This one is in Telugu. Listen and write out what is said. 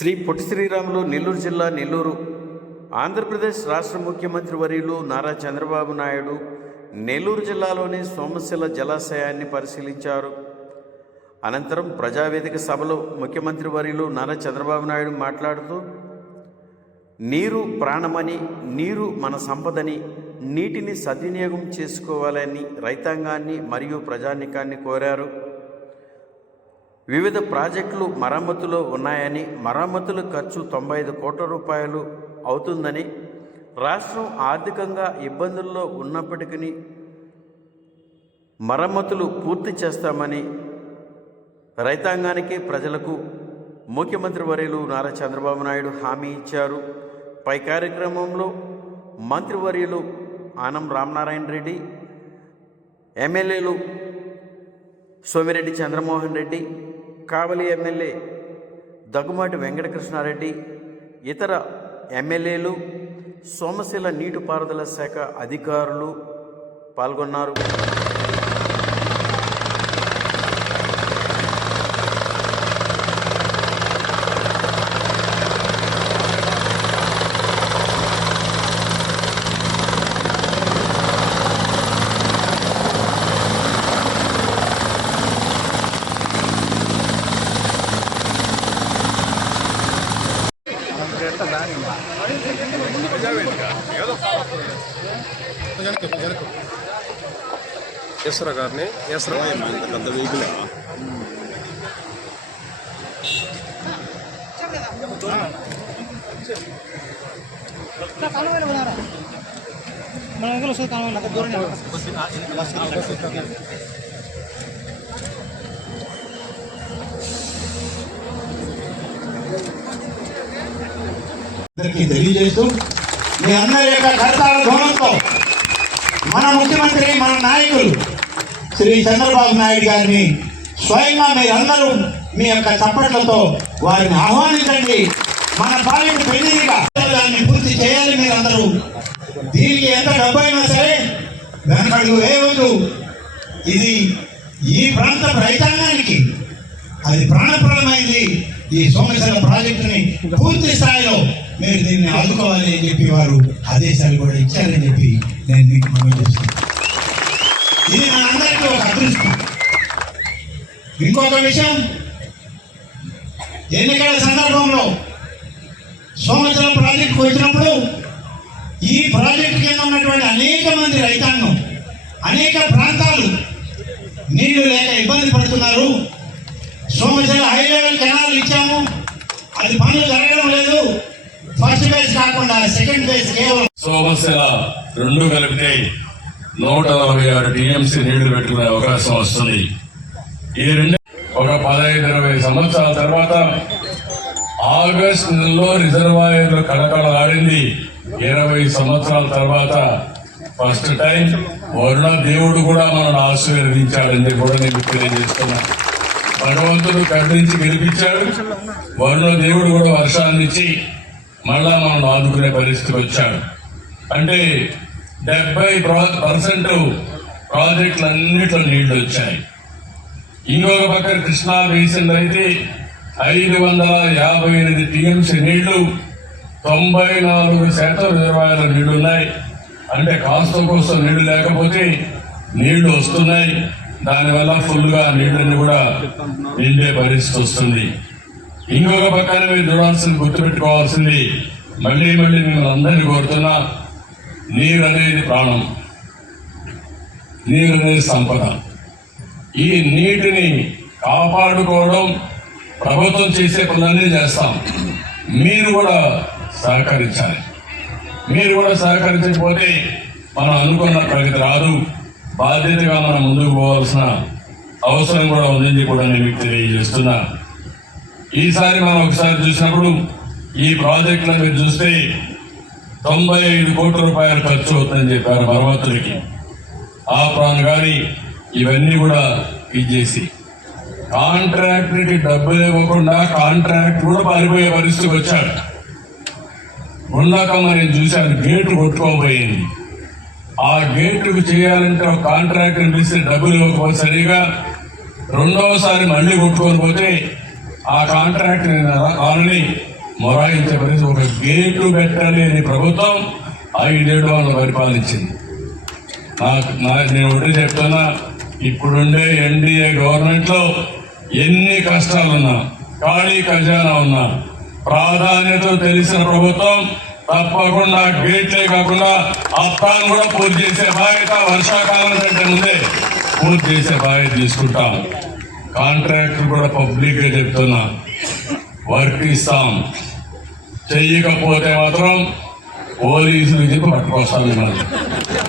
శ్రీ పొట్టి శ్రీరాములు నెల్లూరు జిల్లా నెల్లూరు ఆంధ్రప్రదేశ్ రాష్ట్ర ముఖ్యమంత్రి వర్యులు నారా చంద్రబాబు నాయుడు నెల్లూరు జిల్లాలోని సోమశిల జలాశయాన్ని పరిశీలించారు. అనంతరం ప్రజావేదిక సభలో ముఖ్యమంత్రి వర్యులు నారా చంద్రబాబు నాయుడు మాట్లాడుతూ నీరు ప్రాణమని నీరు మన సంపదని నీటిని సద్వినియోగం చేసుకోవాలని రైతాంగాన్ని మరియు ప్రజానికాన్ని కోరారు. వివిధ ప్రాజెక్టులు మరమ్మతులో ఉన్నాయని మరమ్మతుల ఖర్చు తొంభై ఐదు కోట్ల రూపాయలు అవుతుందని రాష్ట్రం ఆర్థికంగా ఇబ్బందుల్లో ఉన్నప్పటికీ మరమ్మతులు పూర్తి చేస్తామని రైతాంగానికి ప్రజలకు ముఖ్యమంత్రి వర్యులు నారా చంద్రబాబు నాయుడు హామీ ఇచ్చారు. పై కార్యక్రమంలో మంత్రివర్యులు ఆనం రామనారాయణ రెడ్డి ఎమ్మెల్యేలు సోమిరెడ్డి చంద్రమోహన్ రెడ్డి కావలి ఎమ్మెల్యే దగ్గుమాటి వెంకటకృష్ణారెడ్డి ఇతర ఎమ్మెల్యేలు సోమశిల నీటిపారుదల శాఖ అధికారులు పాల్గొన్నారు. ఎస్రా గారిని ఎస్రా పెద్ద వెహికల్ మన వస్తుంది కావాలి దూరం అందరికీ తెలియజేస్తూ మీ అందరి యొక్క కర్తాల ధ్వనంతో మన ముఖ్యమంత్రి మన నాయకులు శ్రీ చంద్రబాబు నాయుడు గారిని స్వయంగా మీరందరూ మీ యొక్క చప్పట్లతో వారిని ఆహ్వానించండి. మన పాలెంట్ పెళ్ళిగా దాన్ని పూర్తి చేయాలి మీరందరూ. దీనికి ఎంత డబ్బు అయినా సరే వెనకడుగు వేయవద్దు. ఇది ఈ ప్రాంత రైతాంగానికి అది ప్రాణప్రదమైంది ఈ సోమేశ్వర ప్రాజెక్టుని పూర్తి స్థాయిలో మీరు దీన్ని ఆదుకోవాలి అని చెప్పి వారు ఆదేశాలు కూడా ఇచ్చారని చెప్పి నేను మీకు మనం చేస్తాను ఇది మన అందరికీ ఒక అదృష్టం. ఇంకొక విషయం ఎన్నికల సందర్భంలో సోమశిలం ప్రాజెక్టుకు వచ్చినప్పుడు ఈ ప్రాజెక్టు కింద ఉన్నటువంటి అనేక మంది రైతాంగం అనేక ప్రాంతాలు నీళ్ళు లేక ఇబ్బంది పడుతున్నారు. సోమశిల హై లెవెల్ కెనాల్ ఇచ్చాము. అది పనులు జరగడం లేదు. ఫస్ట్ ఫేజ్ కాకుండా సెకండ్ ఫేజ్ కేవలం సోమశిల రెండు కలిపితే నూట నలభై ఆరు టీఎంసీ నీళ్ళు పెట్టుకునే అవకాశం వస్తుంది. ఈ రెండు ఒక పదహైదు ఇరవై సంవత్సరాల తర్వాత ఆగస్ట్ నెలలో రిజర్వాయర్లు కళకళలాడింది. ఇరవై సంవత్సరాల తర్వాత ఫస్ట్ టైం వరుణ దేవుడు కూడా మనల్ని ఆశీర్వదించాడని కూడా నేను తెలియజేస్తున్నాను భగవంతుడు కరుణించి గెలిపించాడు. వరుణ దేవుడు కూడా వర్షాన్నిచ్చి మళ్ళా మనం ఆదుకునే పరిస్థితి వచ్చాడు అంటే డెబ్బై పర్సెంట్ ప్రాజెక్టులు అన్నిట్లో నీళ్ళు వచ్చాయి. ఇంకొక పక్క కృష్ణా బేసిన్ అయితే ఐదు వందల యాభై ఎనిమిది టీఎంసీ నీళ్ళు తొంభై నాలుగు శాతం రిజర్వాయర్ల నీళ్ళు ఉన్నాయి అంటే కాస్త కోసం నీళ్ళు లేకపోతే నీళ్ళు వస్తున్నాయి. దానివల్ల ఫుల్గా నీళ్ళని కూడా నిండే పరిస్థితి వస్తుంది. ఇంకొక పక్కన మీరు చూడాల్సింది గుర్తుపెట్టుకోవాల్సింది. మళ్ళీ మళ్ళీ మిమ్మల్ని అందరినీ కోరుతున్నా నీరు అనేది ప్రాణం. నీరు అనేది సంపద. ఈ నీటిని కాపాడుకోవడం ప్రభుత్వం చేసే పనులన్నీ చేస్తాం. మీరు కూడా సహకరించాలి. మీరు కూడా సహకరించకపోతే మనం అనుకున్న ప్రగతి రాదు. బాధ్యతగా మనం ముందుకు పోవాల్సిన అవసరం కూడా ఉందని కూడా నేను మీకు తెలియజేస్తున్నా. ఈసారి మనం ఒకసారి చూసినప్పుడు ఈ ప్రాజెక్టులో మీరు చూస్తే తొంభై ఐదు కోట్ల రూపాయలు ఖర్చు అవుతుందని చెప్పారు మరమ్మతులకి ఆ ప్రాణ కానీ ఇవన్నీ కూడా ఇచ్చేసి కాంట్రాక్టర్కి డబ్బులు ఇవ్వకుండా కాంట్రాక్ట్ కూడా పారిపోయే పరిస్థితికి వచ్చాడు. ఉన్నాక నేను చూశాను గేటు కొట్టుకోబోయింది. ఆ గేటుకు చేయాలంటే ఒక కాంట్రాక్టర్ పిలిస్తే డబ్బులు ఇవ్వకపోతే సరిగా రెండవసారి మళ్ళీ కొట్టుకొని పోతే ఆ కాంట్రాక్ట్ కాలనీ మొరాయించబడి ఒక గేటు పెట్టలేని ప్రభుత్వం ఐదేడు వాళ్ళు పరిపాలించింది నాకు నా నేను ఒకటి చెప్తున్నా ఇప్పుడుండే ఎన్డీఏ గవర్నమెంట్లో ఎన్ని కష్టాలున్నా ఖాళీ ఖజానా ఉన్నా ప్రాధాన్యత తెలిసిన ప్రభుత్వం తప్పకుండా గేట్లే కాకుండా అత్తాను కూడా పూర్తి చేసే బాధ్యత వర్షాకాలం కంటే ముందే పూర్తి చేసే బాధ్యత తీసుకుంటాం. కాంట్రాక్టర్ కూడా పబ్లిక్గా చెప్తున్నా. వర్క్ ఇస్తాం. చెయ్యకపోతే మాత్రం పోలీసులు చెప్పి పట్టుకొస్తాను మిమ్మల్ని